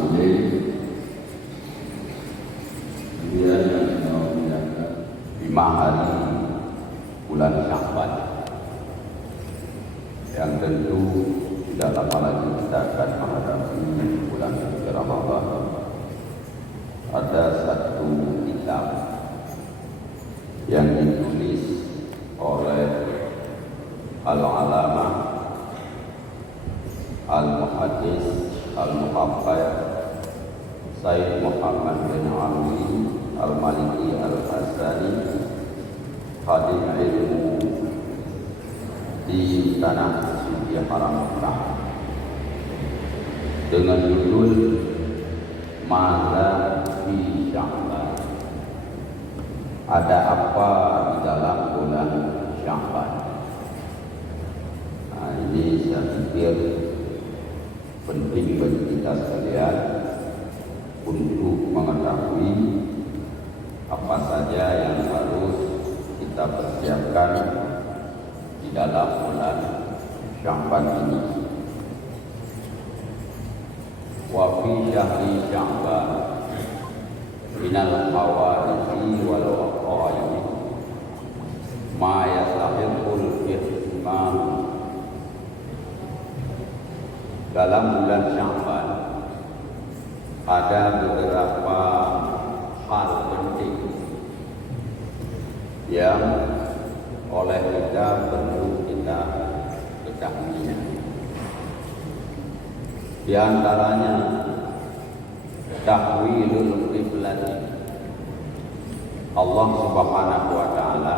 Majelis dia yang memuliakan 5 hari bulan Sya'ban, yang tentu tidak lama lagi kita akan menghadapi bulan suci Ramadan. Ada satu kitab yang ditulis oleh Al-Alamah Al-Muhaddis Al-Muhaffaz Sayyid Muhammad bin Ali Al-Maliki Al-Hasani, Khadim ilmu di tanah suci haram Mekah, dengan judul Mada fi Sya'ban, ada apa di dalam bulan Sya'ban. Nah, ini saya pikir penting bagi kita sekalian untuk mengetahui apa saja yang harus kita persiapkan di dalam bulan Sya'ban ini. Wa fi syahri Sya'ban minal hawadisi wal waqa'i ma yastahiqul ihtimam. Dalam bulan Sya'ban ada beberapa hal penting yang oleh kita perlu kita ketahuinya. Di antaranya tahwilul qiblat. Allah Subhanahu wa taala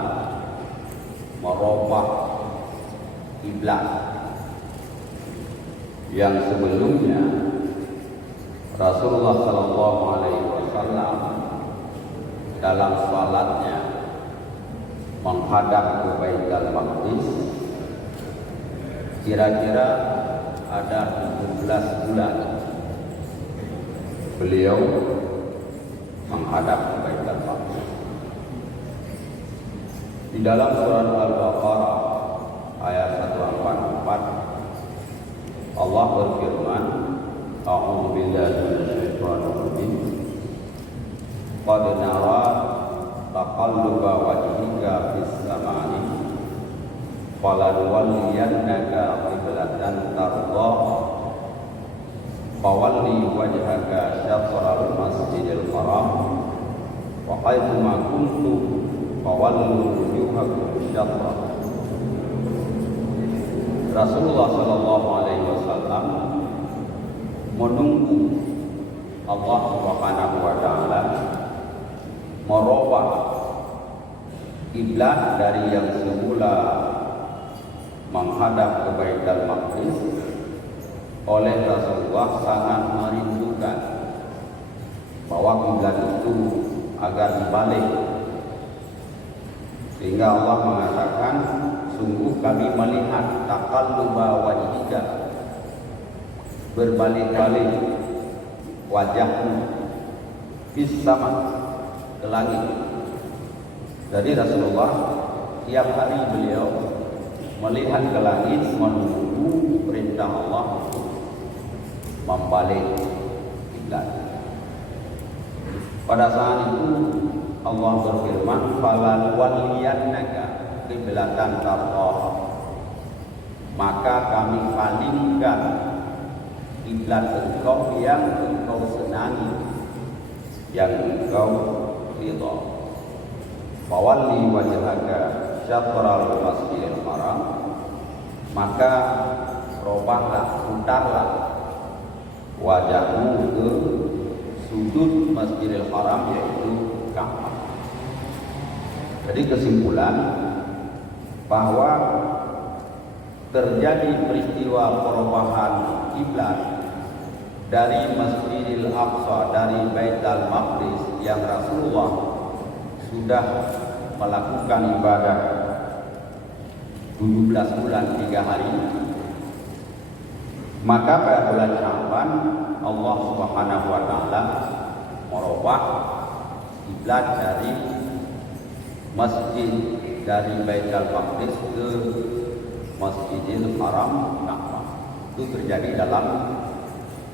merubah kiblat yang sebelumnya Rasulullah sallallahu alaihi wasallam dalam salatnya menghadap ke Baitul Maqdis kira-kira ada 17 bulan beliau menghadap ke Baitul Maqdis. Di dalam surat Al-Baqarah ayat 144 Allah berfirman, A'udzu billahi minasyaitonir rajim. Qad nara taqalluba wajhika fis samai falanwalliyannaka qiblatan tardaha fawalli wajhaka syatral masjidil haram wa haitsu ma kuntum fawallu wujuhakum syatrah. Rasulullah sallallahu alaihi wasallam menunggu Allah Subhanahu wa taala merubah kiblat dari yang semula menghadap ke Baitul Maqdis. Oleh Rasulullah sangat merindukan bahwa kiblat itu agar dibalik, sehingga Allah mengatakan, sungguh kami melihat taqalluba wajhika, berbalik-balik wajahmu fis sama, ke langit. Jadi Rasulullah tiap hari beliau melihat ke langit menunggu perintah Allah membalik kiblat. Pada saat itu Allah berfirman, falan waliyannaka qiblatan tardaha, maka kami palingkan kiblat engkau yang engkau senangi, yang engkau ridha. Fawalli wajhaka syatral masjidil haram, maka robahlah, putarlah wajahmu ke sudut Masjidil Haram, yaitu Ka'bah. Jadi kesimpulan bahwa terjadi peristiwa perubahan kiblat dari Masjidil Aqsa, dari Baitul Maqdis yang Rasulullah sudah melakukan ibadah 17 bulan 3 hari, maka pada bulan Sya'ban Allah Subhanahu wa taala merubah kiblat dari masjid, dari Baitul Maqdis ke Masjidil Haram Ka'bah. Itu terjadi dalam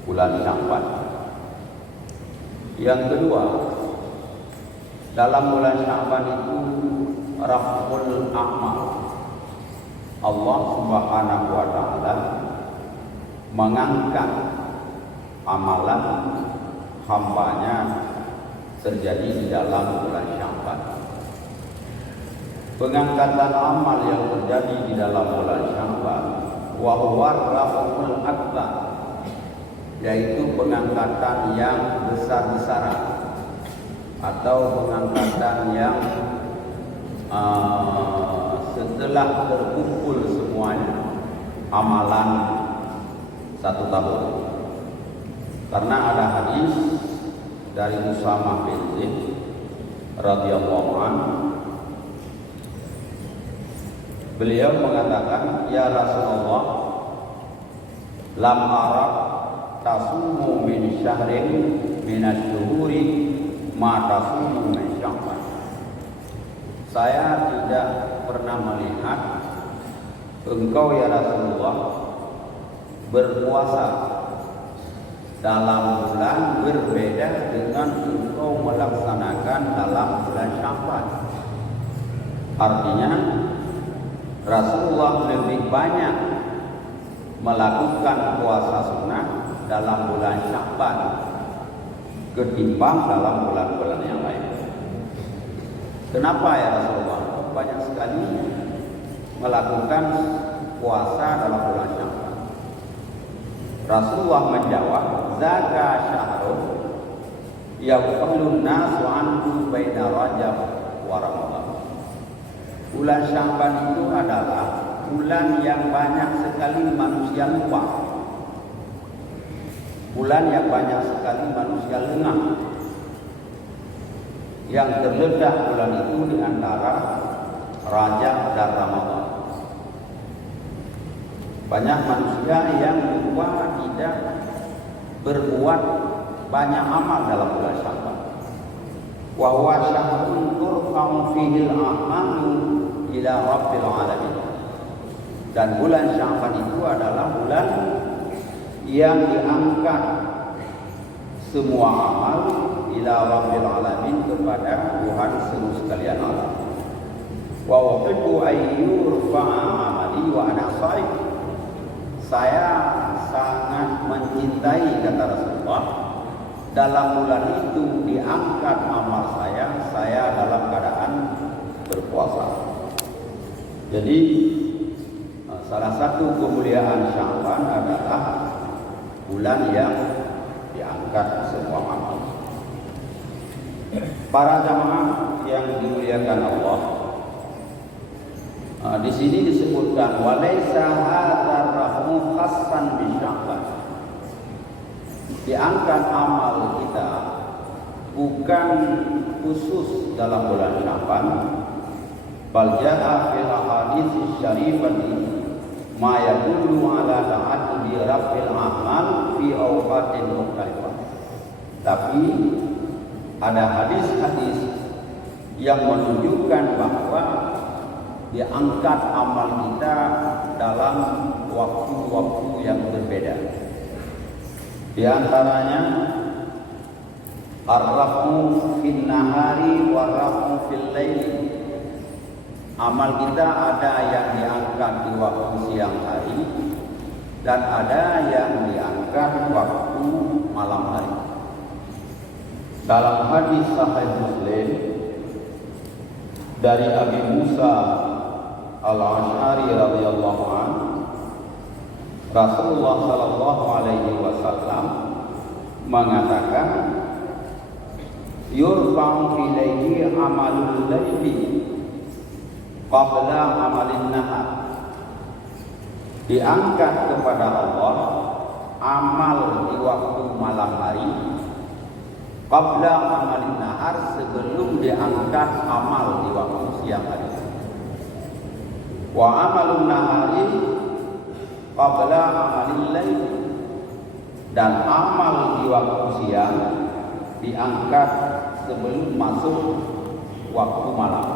bulan Sya'ban. Yang kedua, dalam bulan Sya'ban itu raf'ul a'mal. Allah Subhanahu wa taala mengangkat amalan hambanya terjadi di dalam bulan Sya'ban. Pengangkatan amal yang terjadi di dalam bulan Sya'ban wa huwa raf'ul akbar, yaitu pengangkatan yang besar-besaran atau pengangkatan yang setelah terkumpul semuanya amalan satu tahun. Karena ada hadis dari Usamah bin Zaid radhiyallahu anhu, beliau mengatakan, ya Rasulullah, lam arab tasumu min syahrin minasy-syuhuri ma tasumu min Sya'ban. Saya tidak pernah melihat engkau ya Rasulullah berpuasa dalam bulan berbeda dengan engkau melaksanakan dalam bulan Sya'ban. Artinya Rasulullah lebih banyak melakukan puasa sunnah dalam bulan Sya'ban ketimbang dalam bulan-bulan yang lain. Kenapa ya Rasulullah banyak sekali melakukan puasa dalam bulan Sya'ban? Rasulullah menjawab, zaka syahrun yaqulun nasu anhu baina Rajab wa Ramadan. Bulan Sya'ban itu adalah bulan yang banyak sekali manusia lupa, bulan yang banyak sekali manusia lengah. Yang terletak bulan itu di antara Rajab dan Ramadan. Banyak manusia yang lupa tidak berbuat banyak amal dalam bulan Sya'ban. Wa huwa syahrun turfa'u fihi al-a'malu ila rabbil alamin. Dan bulan Sya'ban itu adalah bulan yang diangkat semua amal ila rabbil alamin, kepada Tuhan seluruh sekalian alam. Wa uhibbu ayyurfa'a amali wa ana shaim. Saya sangat mencintai, kata Rasulullah, dalam bulan itu diangkat amal saya dalam keadaan berpuasa. Jadi salah satu kemuliaan Sya'ban adalah bulan yang diangkat semua amal. Para jamaah yang dimuliakan Allah, di sini disebutkan walaisa hadzal rahmu khassan bi Sya'ban. Diangkat amal kita bukan khusus dalam bulan Sya'ban, bal jaa fil ahadits syarifati ma yadullu ala ta'addudi raf'il a'mal fi awqatin mukhtalifah. Tapi ada hadis-hadis yang menunjukkan bahwa diangkat amal kita dalam waktu-waktu yang berbeda. Di antaranya ar-raf'u fil nahari wa raf'u fil laili. Amal kita ada yang diangkat di waktu siang hari dan ada yang diangkat waktu malam hari. Dalam hadis Sahih Muslim dari Abi Musa Al-Asy'ari radhiyallahu anhu, Rasulullah sallallahu alaihi wasallam mengatakan, yurfa'u ilaihi amalul laili qabla amalin nahar. Diangkat kepada Allah amal di waktu malam hari qabla amalin nahar, sebelum diangkat amal di waktu siang hari. Wa amalun nahari qabla amalil lail, dan amal di waktu siang diangkat sebelum masuk waktu malam.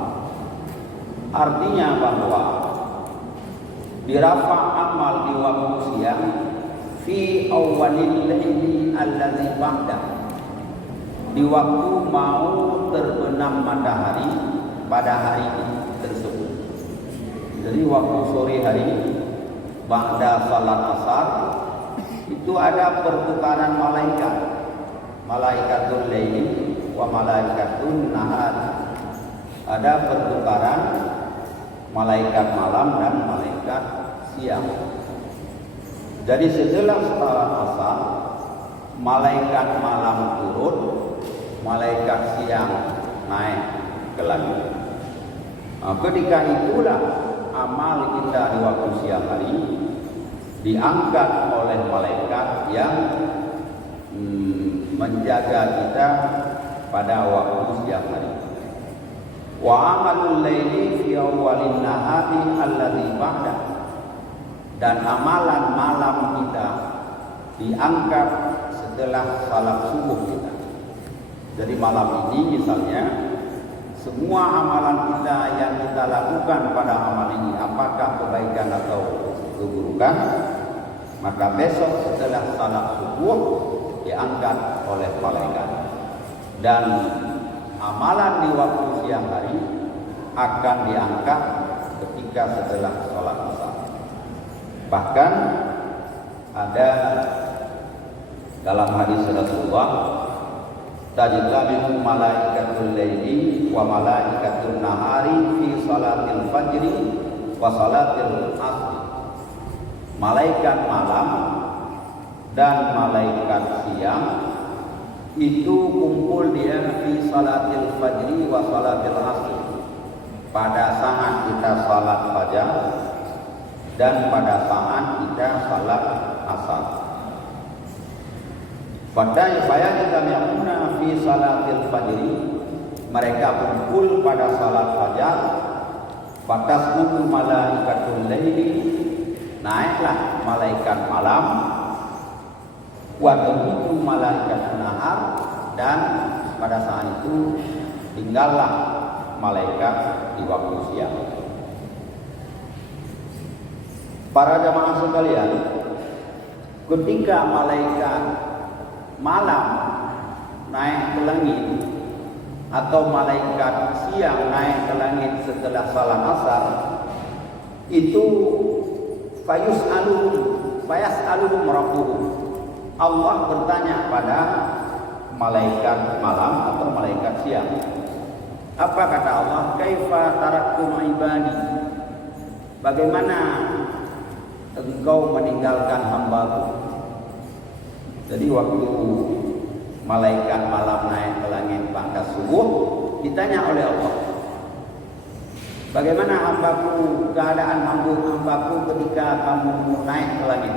Artinya bahwa dirafa amal di waktu siang fi awwalil laili allazi ba'da, di waktu mau terbenam matahari pada hari tersebut. Jadi waktu sore hari ba'da salat asar itu ada pertukaran malaikat, malaikatul laili wa malaikatul nahar. Ada pertukaran malaikat malam dan malaikat siang. Jadi setelah salat asar malaikat malam turun, malaikat siang naik ke langit. Ketika itulah amal kita di waktu siang hari diangkat oleh malaikat yang menjaga kita pada waktu siang hari. Wa amalul laili fi awwalin nahari alladhi ba'da, dan amalan malam kita diangkat setelah salat subuh kita. Jadi malam ini misalnya semua amalan kita yang kita lakukan pada amal ini, apakah kebaikan atau keburukan, maka besok setelah salat subuh diangkat oleh malaikat. Dan amalan di waktu siang hari akan diangkat ketika setelah salat asar. Bahkan ada dalam hadis Rasulullah, tajtabi'u malaikatul laili wa malaikatul nahari fi salatil fajri wa salatil asri. Malaikat malam dan malaikat siang itu kumpul dia fi salatil fajri wa salatil asri, pada saat kita salat fajar dan pada saat kita salat asar. Pada fayajtami'una fi salatil fajri, mereka kumpul pada salat fajar. Fatasbutu malaikatul laili, naiklah malaikat malam. Wa tamutu malaikatul nahar, dan pada saat itu tinggallah malaikat di waktu siang. Para jamaah sekalian, ketika malaikat malam naik ke langit atau malaikat siang naik ke langit setelah salat asar, itu fayas'aluhum rabbuhum, Allah bertanya pada malaikat malam atau malaikat siang. Apa kata Allah? Kaifa taraktum ibadi, bagaimana engkau meninggalkan hambaku? Jadi waktu malaikat malam naik ke langit pada subuh, ditanya oleh Allah, bagaimana hambaku, keadaan hambaku ketika kamu naik ke langit?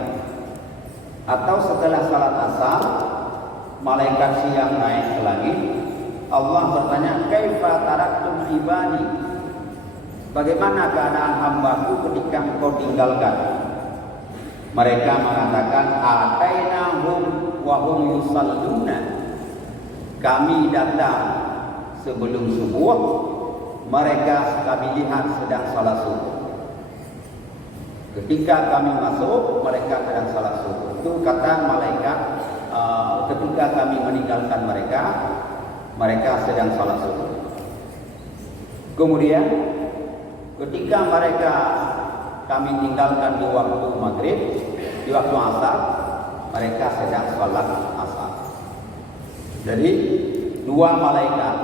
Atau setelah salat asar, malaikat siang naik ke langit, Allah bertanya, kaifa taraktum ibadi, bagaimana keadaan hambaku ketika engkau tinggalkan? Mereka mengatakan, atainahum wa hum yusalluna, kami datang sebelum subuh, mereka kami lihat sedang salat subuh. Ketika kami masuk, mereka sedang salat subuh. Itu kata malaikat. Ketika kami meninggalkan mereka, mereka sedang salat subuh. Kemudian ketika mereka kami tinggalkan di waktu maghrib, di waktu asar, mereka sedang salat asar. Jadi dua malaikat,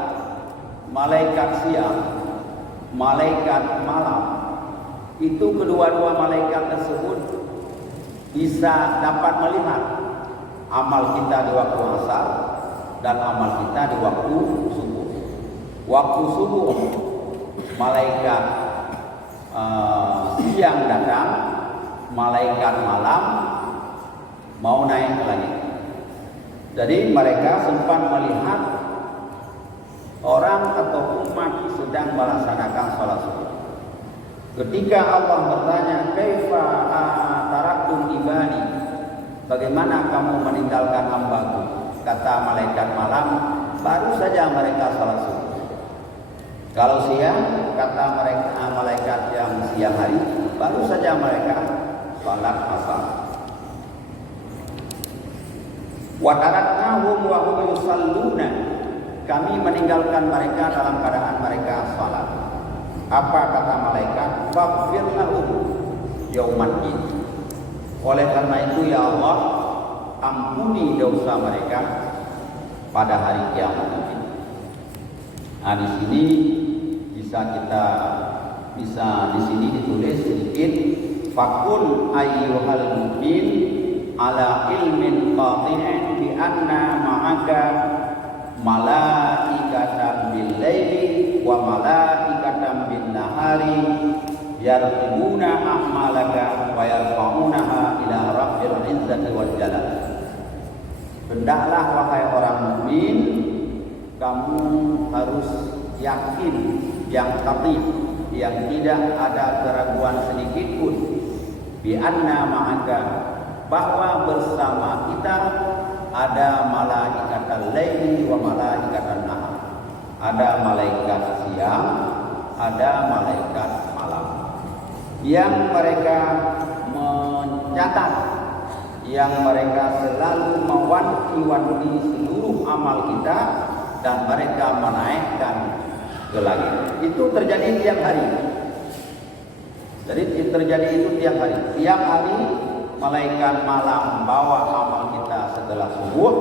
malaikat siang, malaikat malam, itu kedua-dua malaikat tersebut bisa dapat melihat amal kita di waktu asar dan amal kita di waktu subuh. Waktu subuh malaikat siang datang, malaikat malam mau naik ke langit. Jadi mereka sempat melihat orang atau umat sedang melaksanakan salat subuh. Ketika Allah bertanya, kaifa taraktum ibadi, bagaimana kamu meninggalkan hambaku? Kata malaikat malam, baru saja mereka salat subuh. Kalau siang, kata mereka malaikat yang siang hari, baru saja mereka salat asar. Wa taraknahum wa hum yusalluna, kami meninggalkan mereka dalam keadaan mereka salat. Apa kata malaikat? Faghfir lahum yaumaddin. Oleh karena itu ya Allah, ampuni dosa mereka pada hari kiamat nanti. Nah, di sini bisa di sini ditulis sedikit, fakun ayyuhal mu'min ala ilmin qati'in bi anna ma'aka malaikatan bil laili wa malaikatan bin nahari yarqibuna a'malaka wa yarfa'unaha ila rabbil izzati wal jalal. Hendaklah wahai orang mukmin, kamu harus yakin yang qati', yang tidak ada keraguan sedikit pun, bi anna ma'aka, bahwa bersama kita ada malaikatul laili wa malaikatul nahar. Ada malaikat siang, ada malaikat malam, yang mereka mencatat, yang mereka selalu mewanti-wanti seluruh amal kita, dan mereka menaikkan ke langit. Itu terjadi tiap hari. Jadi terjadi itu tiap hari. Tiap hari malaikat malam bawa amal kita setelah subuh,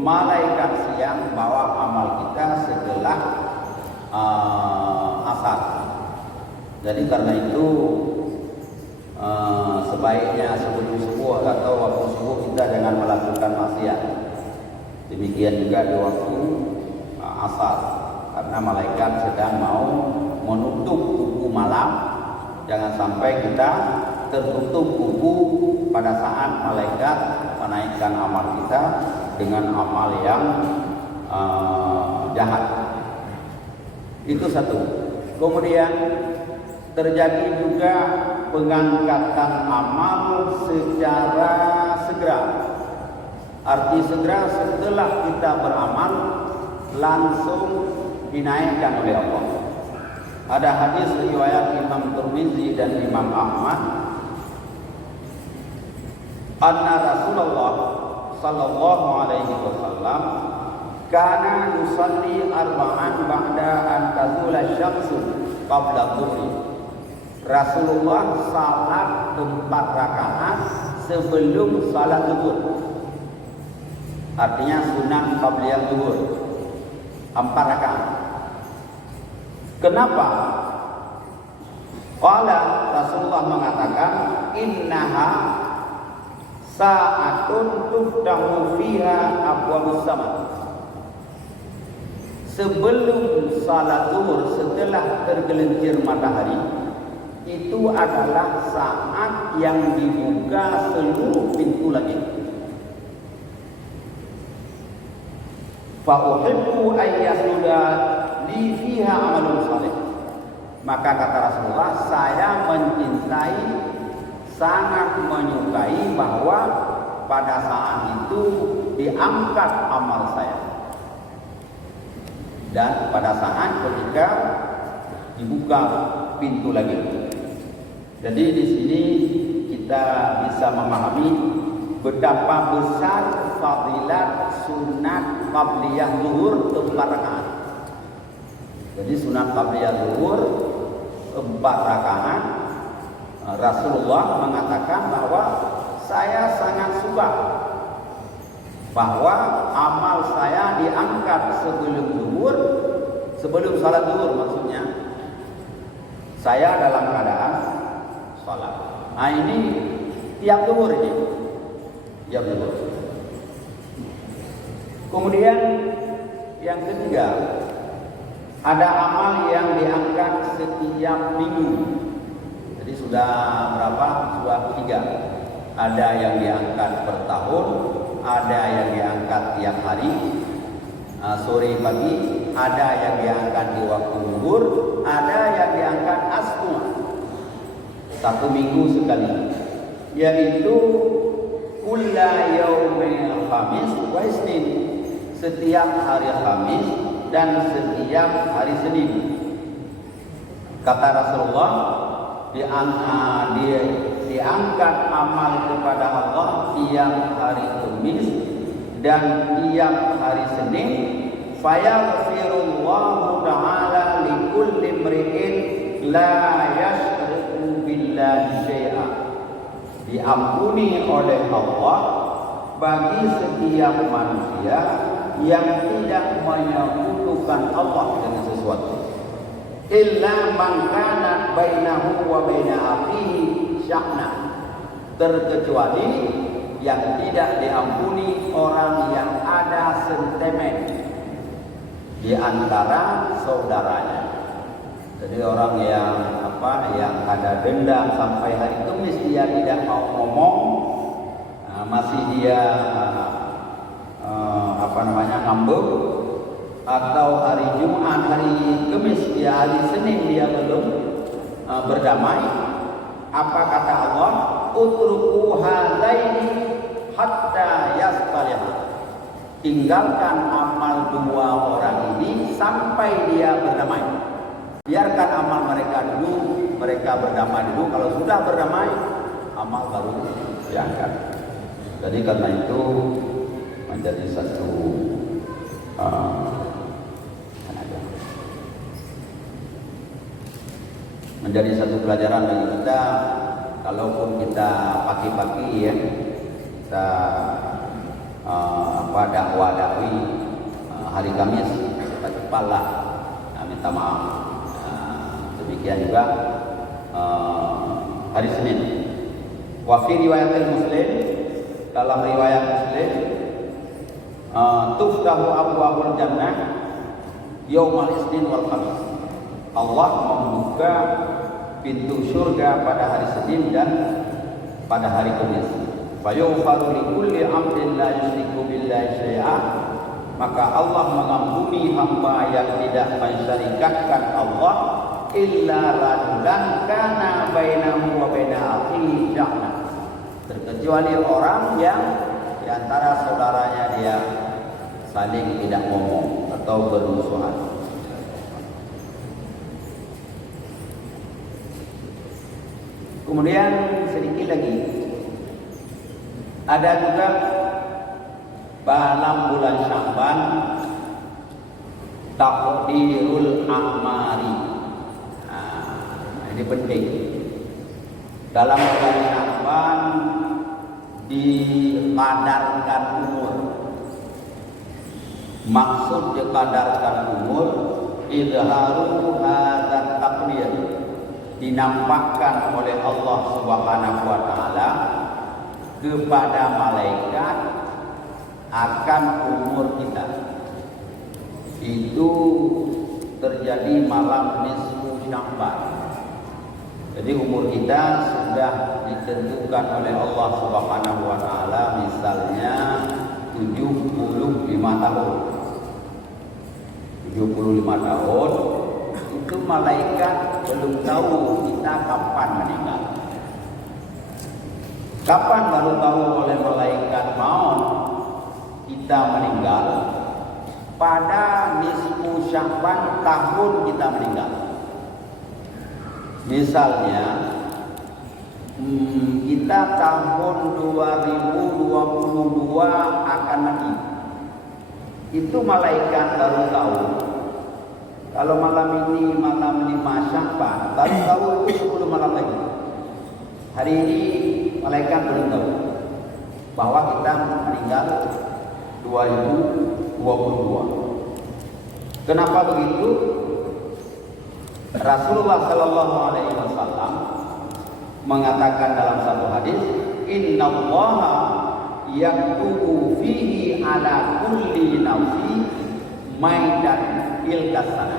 malaikat siang bawa amal kita setelah asar. Jadi karena itu sebaiknya sebelum subuh atau waktu subuh kita jangan melakukan maksiat. Demikian juga di waktu asar, karena malaikat sedang mau menutup buku malam. Jangan sampai kita tertutup buku pada saat malaikat menaikkan amal kita dengan amal yang jahat. Itu satu. Kemudian terjadi juga pengangkatan amal secara segera. Arti segera, setelah kita beramal langsung dinaikkan oleh Allah. Ada hadis riwayat Imam Tirmizi dan Imam Ahmad, anna Rasulullah sallallahu alaihi wasallam kana yusalli arba'an ba'da an tazula syamsu qabla dhuhri. Rasulullah salat 4 rakaat sebelum salat zuhur. Artinya sunat qabliyah zuhur 4 rakaat. Kenapa? Qala, Rasulullah mengatakan, innaha sa'atun tuftahu fiha abwabus sama. Sebelum salat zuhur, setelah tergelincir matahari, itu adalah saat yang dibuka seluruh pintu langit. Fa uhibbu an yasjuda li fiha amalun salih. Maka kata Rasulullah, saya mencintai, sangat menyukai bahwa pada saat itu diangkat amal saya. Dan pada saat ketika dibuka pintu langit. Jadi di sini kita bisa memahami betapa besar fadilat sunat qabliyah zuhur 4 rakaat. Jadi sunat qabliyah zuhur 4 rakaat. Rasulullah mengatakan bahwa saya sangat suka bahwa amal saya diangkat sebelum zuhur, sebelum salat zuhur maksudnya. Saya dalam keadaan salat. Nah ini tiap zuhur ini. Tiap zuhur. Kemudian yang ketiga, ada amal yang diangkat setiap minggu. Jadi sudah berapa? Sudah 3. Ada yang diangkat per tahun, ada yang diangkat tiap hari, sore pagi, ada yang diangkat di waktu zuhur, ada yang diangkat asma, 1 minggu sekali, yaitu kulla yaumil khamis wa isnin, setiap hari Khamis dan setiap hari Senin. Kata Rasulullah, diangkat amal kepada Allah tiap hari Kamis dan tiap hari Senin fayaghfirullahu ta'ala likulli imri'in la yashriku billahi syai'a. Diampuni oleh Allah bagi setiap manusia yang tidak menyekutukan Allah dengan sesuatu. Illa man kana bainahu wa baina akhihi syahna. Terkecuali yang tidak diampuni orang yang ada sentimen di antara saudaranya. Jadi orang yang yang ada dendam sampai hari Kamis dia tidak mau ngomong, masih dia ngambek, atau hari Jumat, hari Kamis dia, hari Senin dia belum berdamai. Apa kata Allah? Utruku hadaini hatta yastaliha. Tinggalkan amal dua orang ini sampai dia berdamai. Biarkan amal mereka dulu, mereka berdamai dulu. Kalau sudah berdamai, amal baru diangkat. Jadi karena itu menjadi satu menjadi satu pelajaran bagi kita. Kalaupun kita pagi-pagi ya kita dakwah dakwi hari Kamis kita cepatlah minta maaf. Demikian juga hari Senin. Wa fi riwayatil Muslim, dalam riwayat Muslim, tuftahu abwaabul jannah yaumal isnin wal khamis. Allah membuka pintu surga pada hari Senin dan pada hari Kamis. Fayughfaru likulli 'abdin la yusyriku billahi syai'a. Maka Allah mengampuni hamba yang tidak mensyarikatkan Allah illa rajulan kana bainahu wa baina akhihi syahna. Terkecuali orang yang di antara saudaranya dia saling tidak ngomong atau bermusuhan. Kemudian sedikit lagi, ada juga dalam bulan Sya'ban taqdirul a'mari. Ini penting. Dalam bulan Sya'ban dikadarkan umur. Maksud dikadarkan umur, idharu hadzal taqdir, dinampakkan oleh Allah Subhanahu wa taala kepada malaikat akan umur kita. Itu terjadi malam nisfu Sya'ban. Jadi umur kita sudah ditentukan oleh Allah Subhanahu wa taala, misalnya 75 tahun. 75 tahun itu malaikat belum tahu kita kapan meninggal. Kapan baru tahu oleh malaikat maut kita meninggal? Pada nisfu Sya'ban tahun kita meninggal. Misalnya kita tahun 2022 akan mati. Itu malaikat baru tahu. Kalau malam ini malam 5 Sya'ban, baru tahu itu 10 malam lagi. Hari ini malaikat belum tahu bahwa kita meninggal 2022. Kenapa begitu? Rasulullah Sallallahu Alaihi Wasallam mengatakan dalam satu hadis, Innallaha yaktubu fihi ala kulli nafsi maidan ilkasana.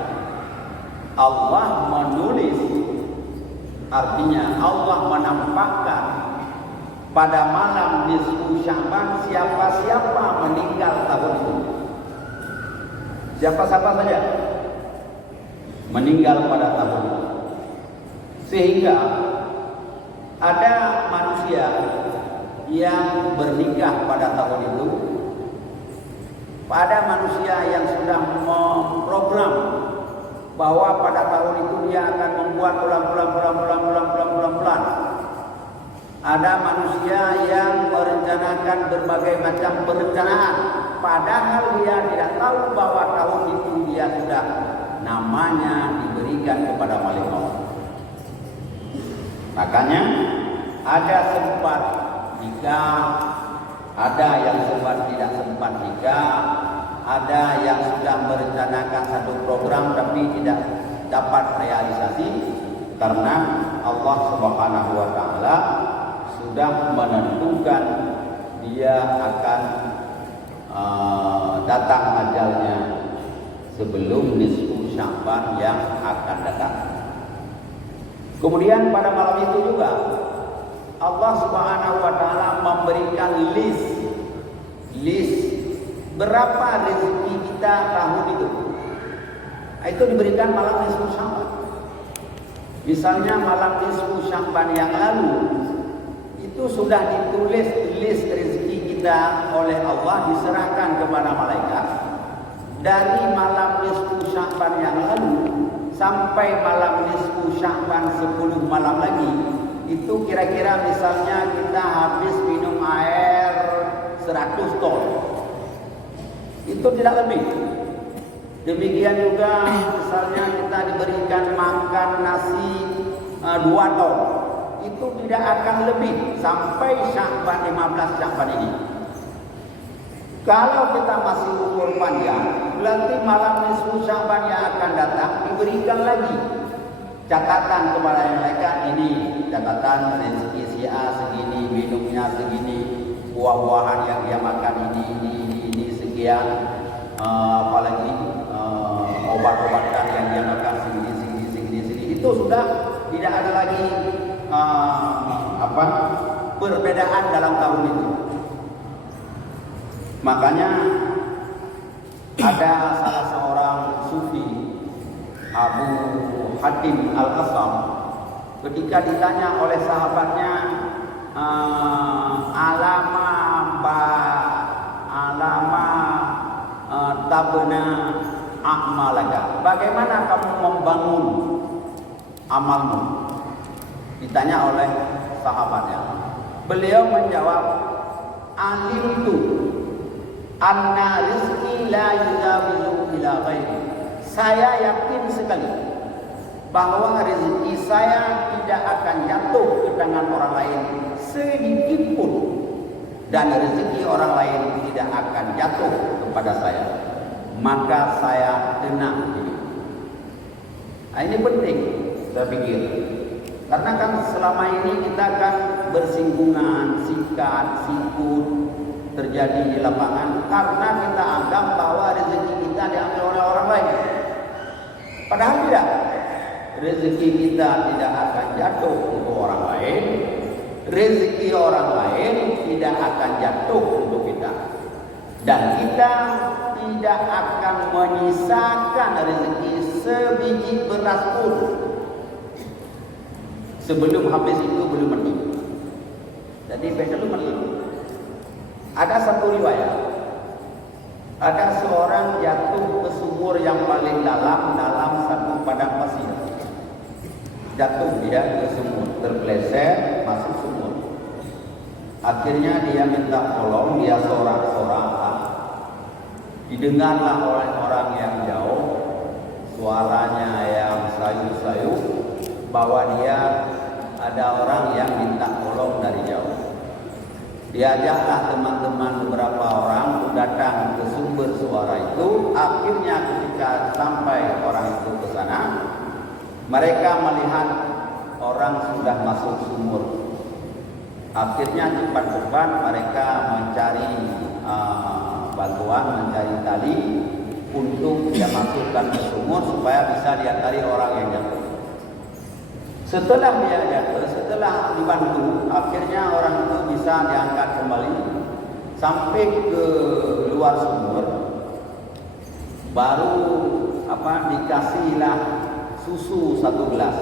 Allah menulis, artinya Allah menampakkan pada malam nisfu Sya'ban siapa-siapa meninggal tahun itu. Siapa-siapa saja meninggal pada tahun itu. Sehingga ada manusia yang bernikah pada tahun itu, ada manusia yang sudah memprogram bahwa pada tahun itu dia akan membuat bulan. Ada manusia yang merencanakan berbagai macam perencanaan, padahal dia tidak tahu bahwa tahun namanya diberikan kepada malaikat. Makanya ada sempat nikah, ada yang sempat tidak sempat nikah, ada yang sudah merencanakan satu program tapi tidak dapat realisasi karena Allah Subhanahu wa taala sudah menentukan dia akan datang ajalnya sebelum nisfu Sya'ban yang akan datang. Kemudian pada malam itu juga Allah Subhanahu wa taala memberikan list berapa rezeki kita tahun itu. Itu diberikan malam nisfu Sya'ban. Misalnya malam nisfu Sya'ban yang lalu itu sudah ditulis list rezeki kita oleh Allah, diserahkan kepada malaikat. Dari malam nisfu Sya'ban yang lalu sampai malam nisfu Sya'ban 10 malam lagi, itu kira-kira misalnya kita habis minum air 100 ton. Itu tidak lebih. Demikian juga misalnya kita diberikan makan nasi 2 ton. Itu tidak akan lebih sampai Sya'ban 15 Sya'ban ini. Kalau kita masih umur panjang, berarti malam nisfu Sya'ban yang akan datang diberikan lagi catatan kepada malaikat. Ini catatan rezeki si A segini, minumnya segini, buah-buahan yang dia makan ini sekian, apalagi obat-obatan yang dia makan segini. Itu sudah tidak ada lagi perbedaan dalam tahun itu. Makanya ada salah seorang sufi, Abu Hatim Al-Asam, ketika ditanya oleh sahabatnya, tabna a'malaka, bagaimana kamu membangun amalmu? Ditanya oleh sahabatnya. Beliau menjawab, alimtu anna rizqi la yuzawilu ila ghairi. Saya yakin sekali bahwa rezeki saya tidak akan jatuh ke tangan orang lain sedikit pun, dan rezeki orang lain tidak akan jatuh kepada saya. Maka saya tenang hidup. Nah, ini penting saya pikir. Karena kan selama ini kita kan bersinggungan, sikat, sikut terjadi di lapangan karena kita anggap bahwa rezeki kita diambil oleh orang lain. Padahal tidak. Rezeki kita tidak akan jatuh untuk orang lain. Rezeki orang lain tidak akan jatuh untuk kita. Dan kita tidak akan menyisakan rezeki sebiji beras pun sebelum habis itu belum mati. Jadi belum mati. Ada satu riwayat, ada seorang jatuh ke sumur yang paling dalam satu padang pasir. Jatuh dia ke sumur, terpeleset masuk sumur. Akhirnya dia minta tolong, dia sorak-sorak. Didengarlah oleh orang yang jauh, suaranya yang sayu-sayu, bahwa dia ada orang yang minta tolong dari jauh. Diajaklah teman-teman beberapa orang datang ke sumber suara itu. Akhirnya ketika sampai orang itu ke sana, mereka melihat orang sudah masuk sumur. Akhirnya cepat-cepat mereka mencari bantuan, mencari tali untuk dia masukkan ke sumur supaya bisa dia tarik orang yang jatuh. Setelah dia jatuh, setelah dibantu, akhirnya orang itu bisa diangkat kembali sampai ke luar sumur. Baru dikasihlah susu 1 gelas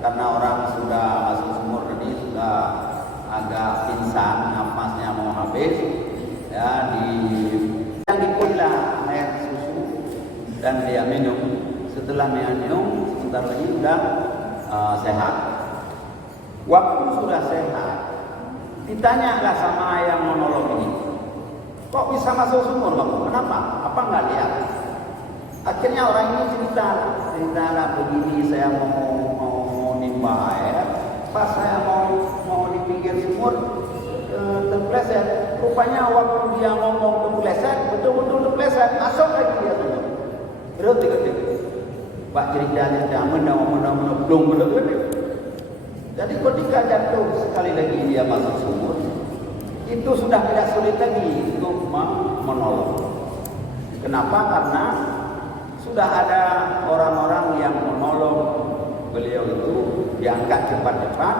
karena orang sudah masuk sumur tadi sudah agak pingsan, nafasnya mau habis. Ya, dipulah air susu dan dia minum. Setelah minum, sebentar lagi sudah sehat. Waktu sudah sehat, ditanyalah sama yang menolong ini, kok bisa masuk sumur kamu? Kenapa? Apa nggak lihat? Akhirnya Akhirnya orang ini cerita lah begini, saya mau nimba air, pas saya mau di pinggir sumur terpleset. Rupanya waktu dia ngomong terpleset, betul-betul terpleset, masuk lagi dia sumur. Terus diketik. Pak cerita menang belum gede. Jadi ketika jatuh sekali lagi dia masuk sumur, itu sudah tidak sulit lagi untuk menolong. Kenapa? Karena sudah ada orang-orang yang menolong beliau itu, diangkat cepat-cepat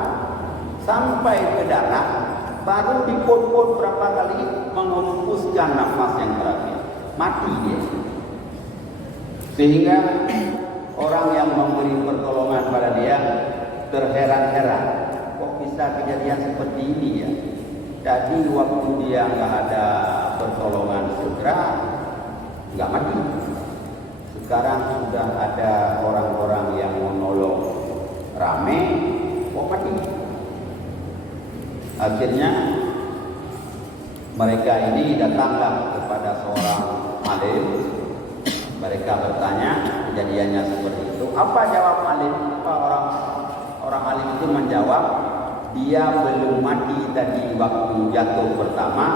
sampai ke darat, baru dipot-pot berapa kali menghembuskan nafas yang terakhir, mati dia. Sehingga orang yang memberi pertolongan pada dia terheran-heran, kok bisa kejadian seperti ini ya? Jadi waktu dia nggak ada pertolongan segera, nggak mati. Sekarang sudah ada orang-orang yang menolong rame, kok mati. Akhirnya mereka ini datanglah kepada seorang alim. Mereka bertanya, kejadiannya seperti itu. Apa jawab alim? Apa orang alim itu menjawab, dia belum mati tadi waktu jatuh pertama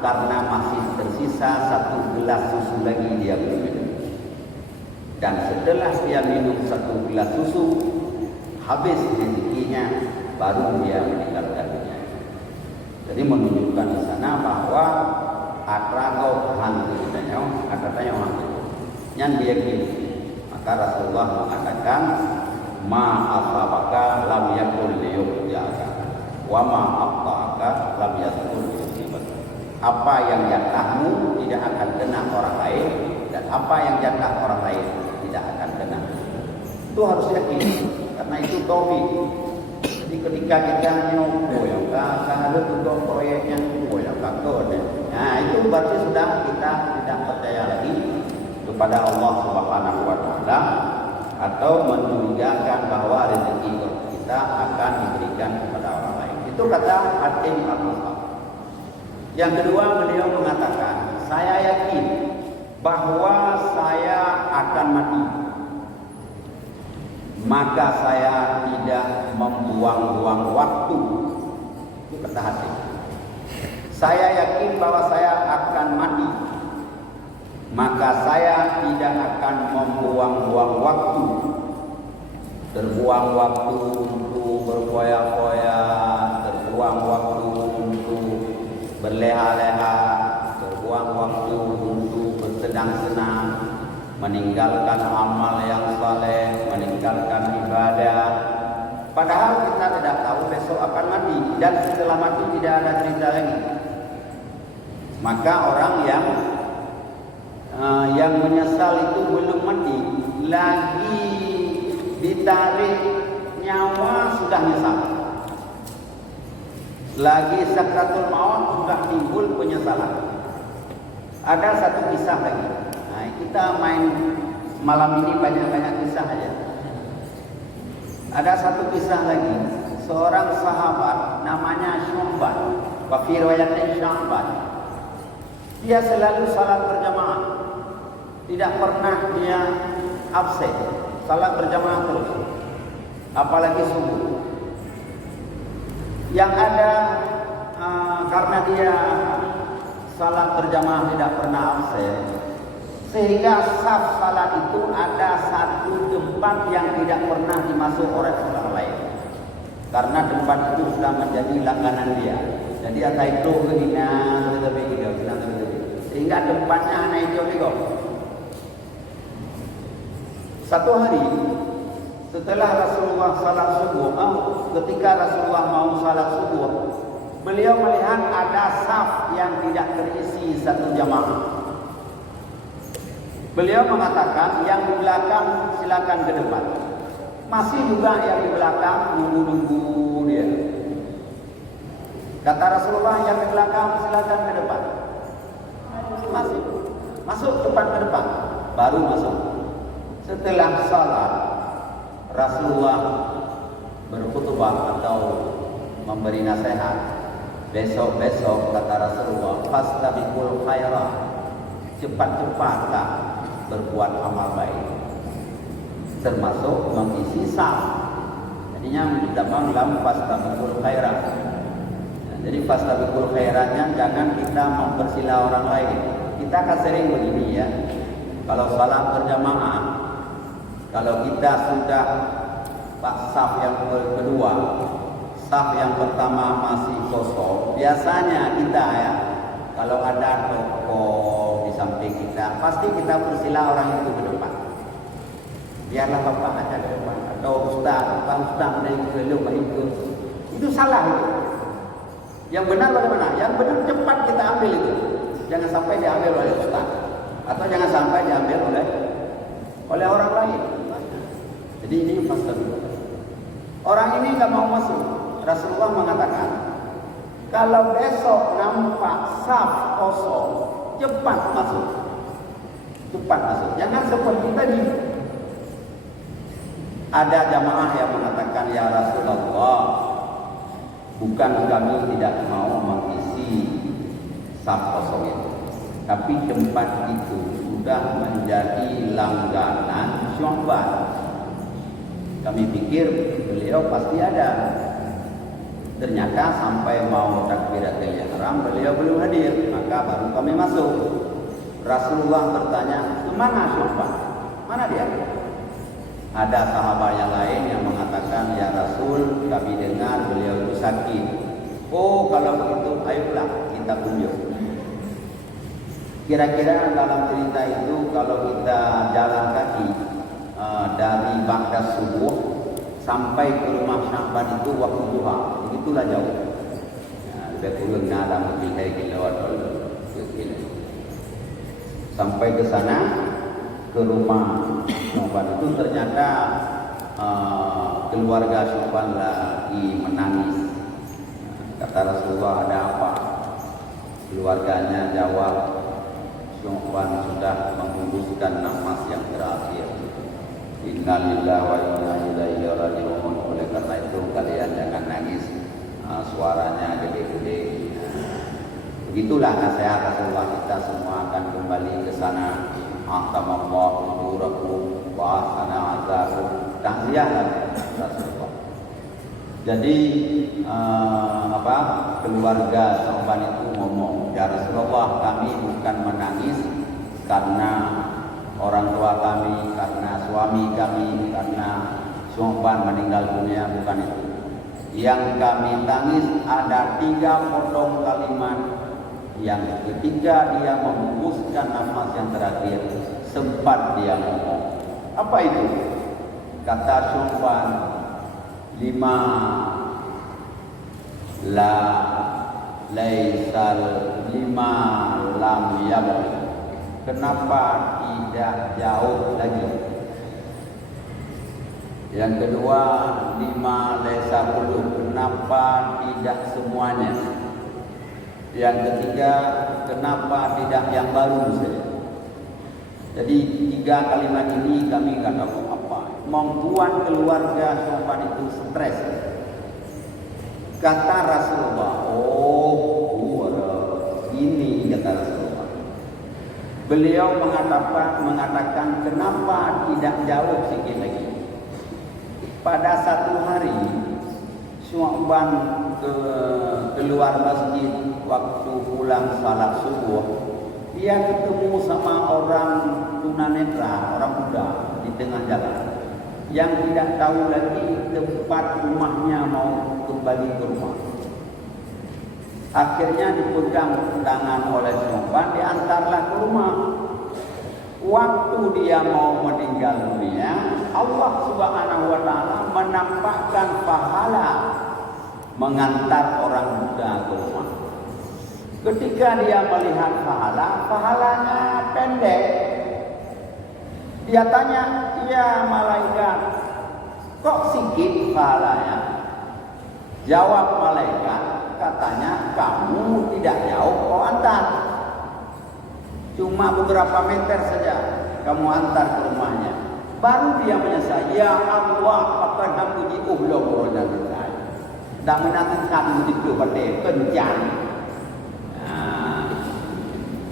karena masih tersisa 1 gelas susu lagi dia belum minum. Dan setelah dia minum 1 gelas susu, habis rezekinya, baru dia meninggalkan dunia. Jadi menunjukkan di sana bahwa atragau hantu katanya orang yang dia kini. Maka Rasulullah mengatakan, ma asabaka lam yakul liyuqjaka wa ma aqta'aka lam yakul liyusibaka. Apa yang jatahmu tidak akan kena orang lain, dan apa yang jatah orang lain tidak akan kena. Itu harus yakin, karena itu taufik. Jadi ketika kita nyoba yang kalau untuk proyeknya yang kakor, nah itu berarti sudah kita tidak percaya lagi kepada Allah Subhanahu wa taala, atau mencurigakan bahwa rezeki kita akan diberikan kepada orang lain. Itu kata Hatim Al-Muhtar. Yang kedua, beliau mengatakan, saya yakin bahwa saya akan mati, maka saya tidak membuang-buang waktu. Itu kata Hatim. Saya yakin bahwa saya akan mati, maka saya tidak akan membuang-buang waktu. Terbuang waktu untuk berfoya-foya, terbuang waktu untuk berleha-leha, terbuang waktu untuk bersenang-senang, meninggalkan amal yang saleh, meninggalkan ibadah. Padahal kita tidak tahu besok akan mati, dan setelah mati tidak ada cerita lagi. Maka orang yang menyesal itu belum mati, lagi ditarik nyawa sudah nyesal, lagi sakratul maut sudah timbul penyesalan. Ada satu kisah lagi. Nah, kita main malam ini banyak-banyak kisah aja. Ada satu kisah lagi, seorang sahabat namanya Syu'bah, wa fi riwayatin Syu'bah. Dia selalu salat berjamaah, tidak pernah dia absen, salat berjamaah terus, apalagi subuh. Yang ada karena dia salat berjamaah tidak pernah absen, sehingga saf salat itu ada satu tempat yang tidak pernah dimasuk oleh orang lain, karena tempat itu sudah menjadi langganan dia. Jadi ada itu sehingga tempatnya anak hijau juga. Satu hari setelah Rasulullah salat subuh, ketika Rasulullah mau salat subuh, beliau melihat ada saf yang tidak terisi satu jamaah. Beliau mengatakan, yang di belakang silakan ke depan. Masih juga yang di belakang nunggu-nunggu dia. Kata Rasulullah, yang di belakang silakan ke depan. Masih masuk depan ke depan, baru masuk. Setelah salat, Rasulullah berkhutbah atau memberi nasihat. Besok-besok kata Rasulullah, fastabiqul khairat, cepat-cepatlah berbuat amal baik, termasuk mengisi saf. Jadinya dalam fastabiqul khairat. Nah, jadi fastabiqul khairatnya jangan kita mempersilah orang lain. Kita akan sering begini ya. Kalau salat berjamaah, kalau kita sudah saf yang kedua, saf yang pertama masih kosong, biasanya kita ya, kalau ada tokoh di samping kita, pasti kita persilah orang itu ke depan. Biarlah bapak aja ke depan, atau pak ustaz dari belum itu. Itu salah itu. Yang benar bagaimana? Yang benar cepat kita ambil itu. Jangan sampai diambil oleh ustaz, atau jangan sampai diambil oleh orang lain. Jadi ini pasti. Orang ini nggak mau masuk. Rasulullah mengatakan, kalau besok nampak saf kosong, cepat masuk. Cepat masuk. Jangan seperti tadi. Ada jamaah yang mengatakan, ya Rasulullah, bukan kami tidak mau mengisi saf kosong itu, tapi tempat itu sudah menjadi langganan Syu'ban. Kami pikir beliau pasti ada. Ternyata sampai mau takbiratul ihram beliau belum hadir, maka baru kami masuk. Rasulullah bertanya, "Kemana Syu'ban? Mana dia?" Ada sahabat yang lain yang mengatakan, "Ya Rasul, kami dengar beliau itu sakit." Oh, kalau begitu ayolah kita kunjung. Kira-kira dalam cerita itu kalau kita jalan kaki dari ba'da subuh sampai ke rumah Syu'ban itu waktu duha, begitulah jauh. Lebih kurang dalam lebih dari kilowatt sampai ke sana, ke rumah Syu'ban itu ternyata keluarga Syu'ban lagi menangis. Kata Rasulullah, ada apa? Keluarganya jawab, Syu'ban sudah menghembuskan nafas yang terakhir. Innalillahi wa inna ilaihi raji'un. Oleh karena itu kalian jangan nangis, suaranya gede-gede. Begitulah nasihat Rasulullah, kita semua akan kembali ke sana. Ahtamallahu ujurakum wa ahsana azakum. Takziah Rasulullah. Jadi keluarga Syu'ban itu ngomong, ya Rasulullah, kami bukan menangis karena orang tua kami, karena suami kami, karena Syu'ban meninggal dunia, bukan itu. Yang kami tangis ada 3 potong kalimat. Yang ketiga dia menghembuskan nafas yang terakhir, sempat dia ngomong. Apa itu? Kata Syu'ban, 5 la laisal 5 lam yabqa. Kenapa tidak jauh lagi? Yang kedua, 5 laisa kullu. Kenapa tidak semuanya? Yang ketiga, kenapa tidak yang baru saja? Jadi 3 kalimat ini kami nggak tahu apa, membuat keluarga Syu'ban itu stres. Kata Rasulullah, ini kata Rasulullah. Beliau mengatakan kenapa tidak jauh sedikit lagi. Pada satu hari Syu'ban keluar masjid waktu pulang salat subuh, dia ketemu sama orang tunanetra, orang muda di tengah jalan yang tidak tahu lagi tempat rumahnya, mau kembali ke rumah. Akhirnya dipegang tangan oleh Syu'ban, diantarlah ke rumah. Waktu dia mau meninggal dunia, Allah Subhanahu wa taala menampakkan pahala mengantar orang muda ke rumah. Ketika dia melihat pahalanya pendek. Dia tanya, "Ya malaikat, kok sedikit pahalanya?" Jawab malaikat, katanya, "Kamu tidak jauh kau antar. Cuma beberapa meter saja kamu antar ke rumahnya." Baru dia menyesal, "Ya Allah, akan aku diublok roda kita." Tak menantikan begitu pada kencang.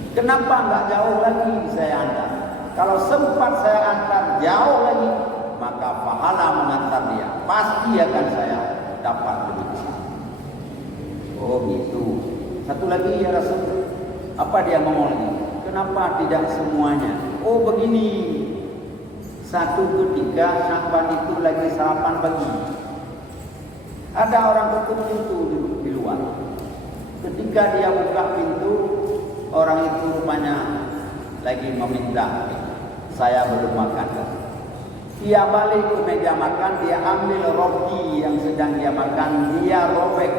Kenapa enggak jauh lagi saya antar? Kalau sempat saya antar jauh lagi, maka pahala mengantar dia pasti akan saya dapat lebih besar. Oh gitu. Satu lagi ya Rasul, apa dia ngomong lagi? Kenapa tidak semuanya? Oh begini. Satu ketika Syahban itu lagi sarapan pagi. Ada orang ketuk pintu di luar. Ketika dia buka pintu, orang itu rupanya lagi meminta, saya belum makan. Dia balik ke meja makan, dia ambil roti yang sedang dia makan, dia robek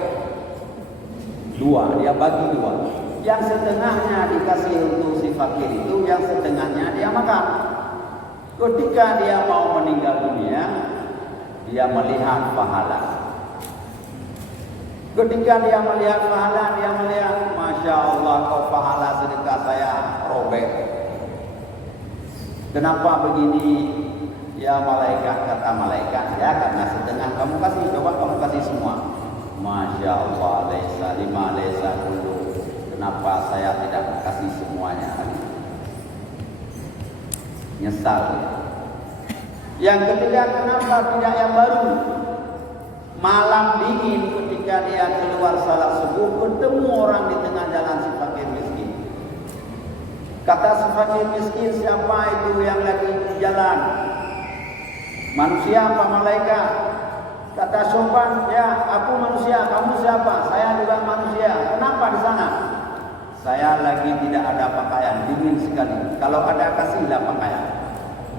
dua, dia bagi dua. Yang setengahnya dikasih untuk si fakir itu, yang setengahnya dia makan. Ketika dia mau meninggal dunia, dia melihat pahala. Ketika dia melihat pahala, dia melihat, Masya Allah, kau pahala sedekah saya robek. Kenapa begini? Ya malaikat, kata malaikat, ya karena setengah kamu kasih, coba kamu kasih semua. Masya Allah, laisa lima laisa dulu. Kenapa saya tidak kasih semuanya? Nyesal. Yang ketiga, kenapa tidak yang baru? Malam dingin ketika dia keluar salat subuh, bertemu orang di tengah jalan si fakir miskin. Kata si fakir miskin, siapa itu yang lagi di jalan? Manusia apa malaikat? Kata Syahban, ya aku manusia, kamu siapa? Saya juga manusia. Kenapa di sana? Saya lagi tidak ada pakaian, dingin sekali. Kalau ada kasihlah pakaian.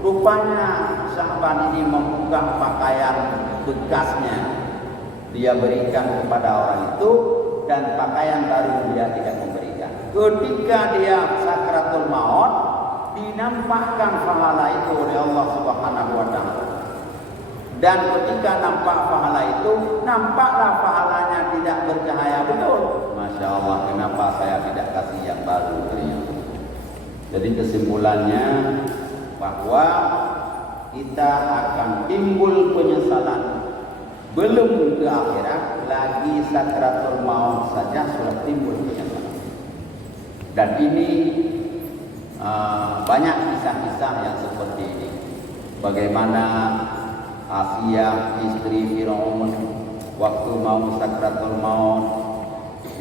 Rupanya Syahban ini membuka pakaian bekasnya. Dia berikan kepada orang itu, dan pakaian baru dia tidak memberikan. Ketika dia sakratul maut, dinampakkan pahala itu oleh Allah Subhanahu wa taala. Dan ketika nampak pahala itu, nampaklah pahalanya tidak bercahaya betul. Masya Allah, kenapa saya tidak kasih yang baru? Jadi kesimpulannya bahwa kita akan timbul penyesalan belum ke akhirat, lagi sakratul maut saja sudah timbul penyesalan. Dan ini banyak kisah-kisah yang seperti ini. Bagaimana Asia, istri Firaun, waktu mau sakratul maut,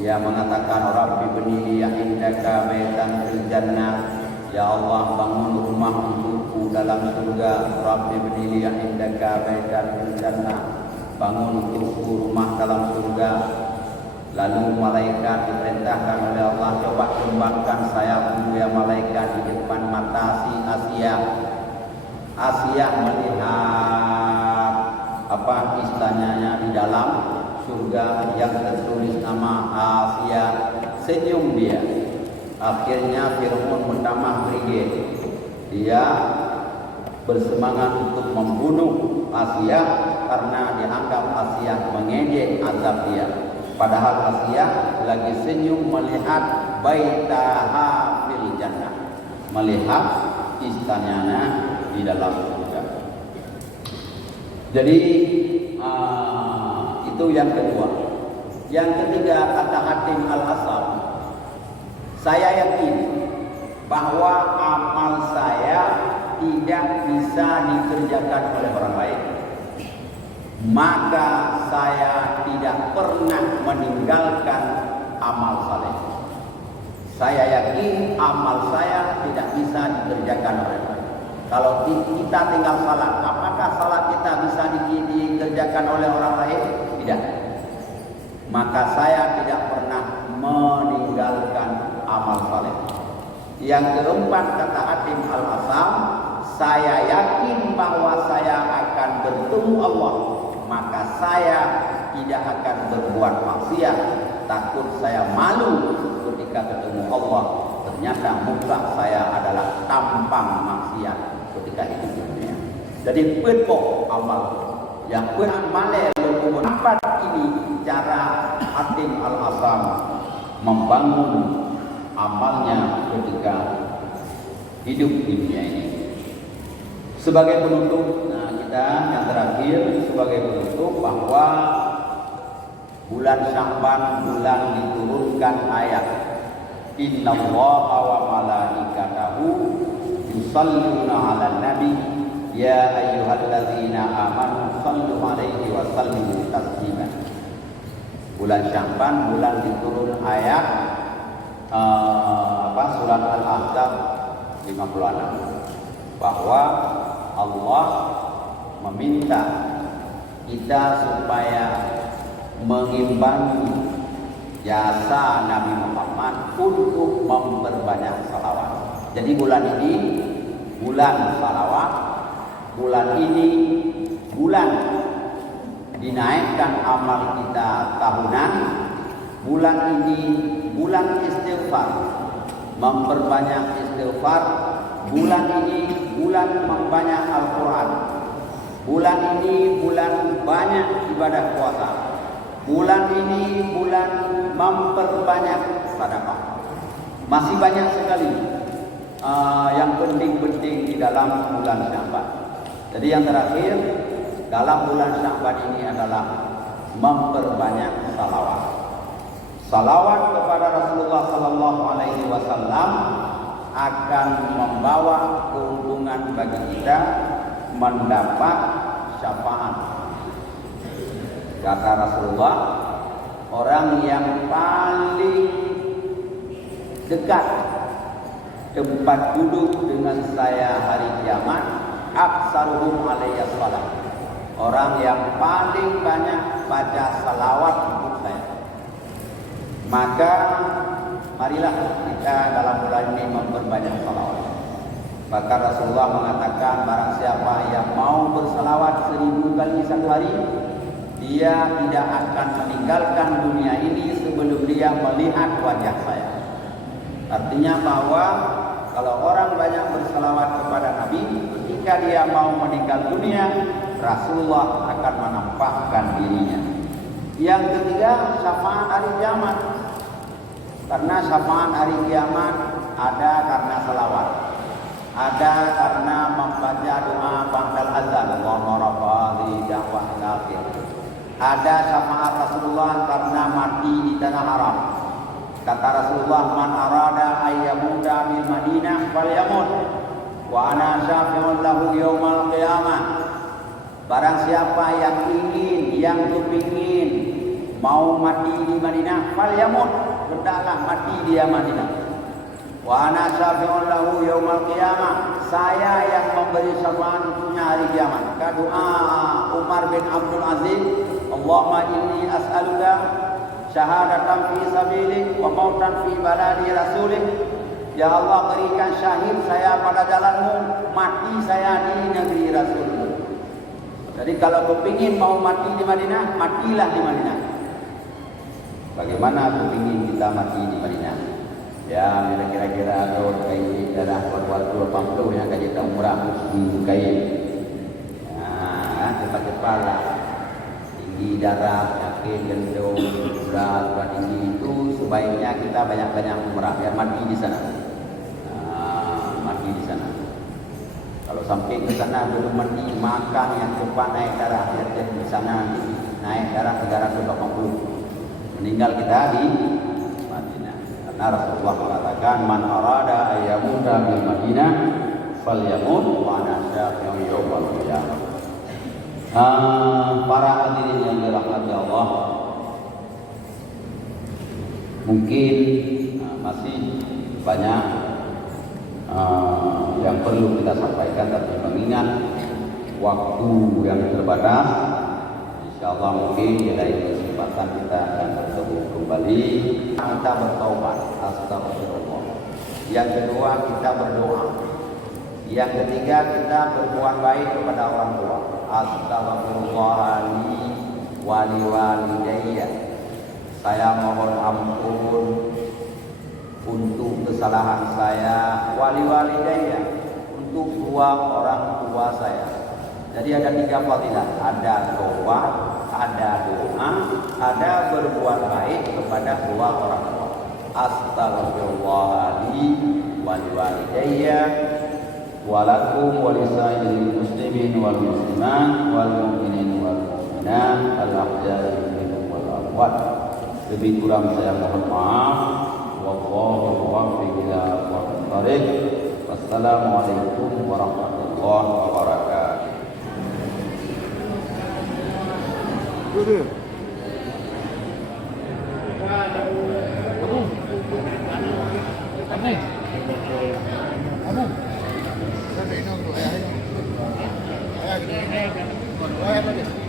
dia mengatakan, Rabbi bni indaka baitan fil jannah. Ya Allah, bangun rumah untukku dalam surga. Rabbi bni indaka baitan fil jannah. Bangun untukku rumah dalam surga. Lalu malaikat diperintahkan oleh Allah, coba kembangkan sayapmu ya malaikat di depan mata si Asia. Asia melihat istananya di dalam surga yang tertulis nama Asia. Senyum dia. Akhirnya Firaun mentamah brigade. Dia bersemangat untuk membunuh Asia karena dianggap Asia mengejek azab dia. Padahal Asia lagi senyum melihat baitaha fil jannah, melihat istananya di dalam surga. Jadi itu yang kedua. Yang ketiga, kata Hatim Al-Asam, saya yakin bahwa amal saya tidak bisa dikerjakan oleh orang lain. Maka saya tidak pernah meninggalkan amal saleh. Saya yakin amal saya tidak bisa dikerjakan oleh orang lain. Kalau kita tinggal salat, apakah salat kita bisa dikerjakan oleh orang lain? Tidak. Maka saya tidak pernah meninggalkan amal saleh. Yang keempat, kata Hatim Al-Asam, saya yakin bahwa saya akan bertemu Allah. Maka saya tidak akan berbuat maksiat. Takut saya malu ketika ketemu Allah. Ternyata muka saya adalah tampang maksiat ketika hidup di dunia. Jadi pokok amal yang beramal berhubung empat ini cara Hatim Al-Asam membangun amalnya ketika hidup di dunia ini. Sebagai penutup, kita yang terakhir sebagai penutup bahwa bulan Sya'ban bulan diturunkan ayat Innallaha wa malaikatahu yusalluna 'alan nabi ya ayyuhalladzina amanu sallu 'alaihi wa sallimu taslima. Bulan Sya'ban, bulan diturun ayat surat Al-Ahzab 56, bahwa Allah meminta kita supaya mengimbangi jasa Nabi Muhammad untuk memperbanyak salawat. Jadi bulan ini bulan salawat, bulan ini bulan dinaikkan amal kita tahunan, bulan ini bulan istighfar, memperbanyak istighfar, bulan ini bulan memperbanyak Al-Quran, bulan ini bulan banyak ibadah puasa, bulan ini bulan memperbanyak sedekah. Masih banyak sekali yang penting-penting di dalam bulan Sya'ban. Jadi yang terakhir dalam bulan Sya'ban ini adalah memperbanyak salawat. Salawat kepada Rasulullah Sallallahu Alaihi Wasallam akan membawa keuntungan bagi kita mendapat syafaat. Kata Rasulullah, orang yang paling dekat tempat duduk dengan saya hari kiamat, aksaruhum alayya shalah. Orang yang paling banyak baca salawat untuk saya. Maka marilah kita dalam bulan ini memperbanyak salawat. Maka Rasulullah mengatakan, barang siapa yang mau bersalawat 1000 kali satu hari, dia tidak akan meninggalkan dunia ini sebelum dia melihat wajah saya. Artinya bahwa kalau orang banyak bersalawat kepada Nabi, ketika dia mau meninggal dunia, Rasulullah akan menampakkan dirinya. Yang ketiga, syafaat hari kiamat. Karena syafaat hari kiamat ada karena salawat, ada karena membaca doa ba'dal azan, Allahumma rabbani da'wah akhir. Ada syafaat Rasulullah karena mati di tanah haram. Kata Rasulullah, man arada ayyamuta bil Madinah falyamut wa ana syafi'un lahu yaumal qiyamah. Barang siapa yang ingin, yang kepingin mau mati di Madinah, falyamut, hendaklah mati dia Madinah. Wa ana syafi'un lahu yaumal qiyamah. Saya yang memberi syafaat untuknya hari kiamat. Maka doa Umar bin Abdul Aziz, Allahumma inni as'aluka syahadatan fi sabilik wa mautan fi baladi rasulih. Ya Allah, berikan syahid saya pada jalanmu, mati saya di negeri Rasulmu. Jadi kalau kepingin mau mati di Madinah, matilah di Madinah. Bagaimana kepingin kita mati di Madinah? Ya, kira-kira kalau kayak darah buat-buat pampu yang kaji tak murah kayak. Nah, cepat-cepatlah. Tinggi darah, penyakit, gendong, berat, tinggi itu sebaiknya kita banyak-banyak umrah biar mati di sana. Mati di sana. Kalau sampai ke sana belum mati, makan yang cepat naik darah, biar di sana naik darah 380. Meninggal kita di Madinah. Karena Rasulullah mengatakan, man arada ayyamuta bil Madinah falyamut wa ana syafi'un yaumal qiyamah. Para hadirin yang dirahmati Allah, mungkin masih banyak yang perlu kita sampaikan, tapi mengingat waktu yang terbatas, insyaallah mungkin di lain kesempatan kita akan bertemu kembali. Kita bertaubat, astagfirullah. Yang kedua, kita berdoa. Yang ketiga, kita berbuat baik kepada orang tua. Astaghfirullahaladzim wali walidayya. Saya mohon ampun untuk kesalahan saya, wali walidayya, untuk dua orang tua saya. Jadi ada 3 fadilah, ada taubat, ada doa, ada berbuat baik kepada dua orang tua. Astaghfirullahaladzim wali walidayya walakum walisairil muslimin wal muslimat wal mu'minin wal mu'minat al ahya'i minhum wal amwat. Lebih kurang saya mohon maaf. Wallahu muwaffiq ila aqwamit thoriq. Wassalamualaikum warahmatullahi wabarakatuh. Abu.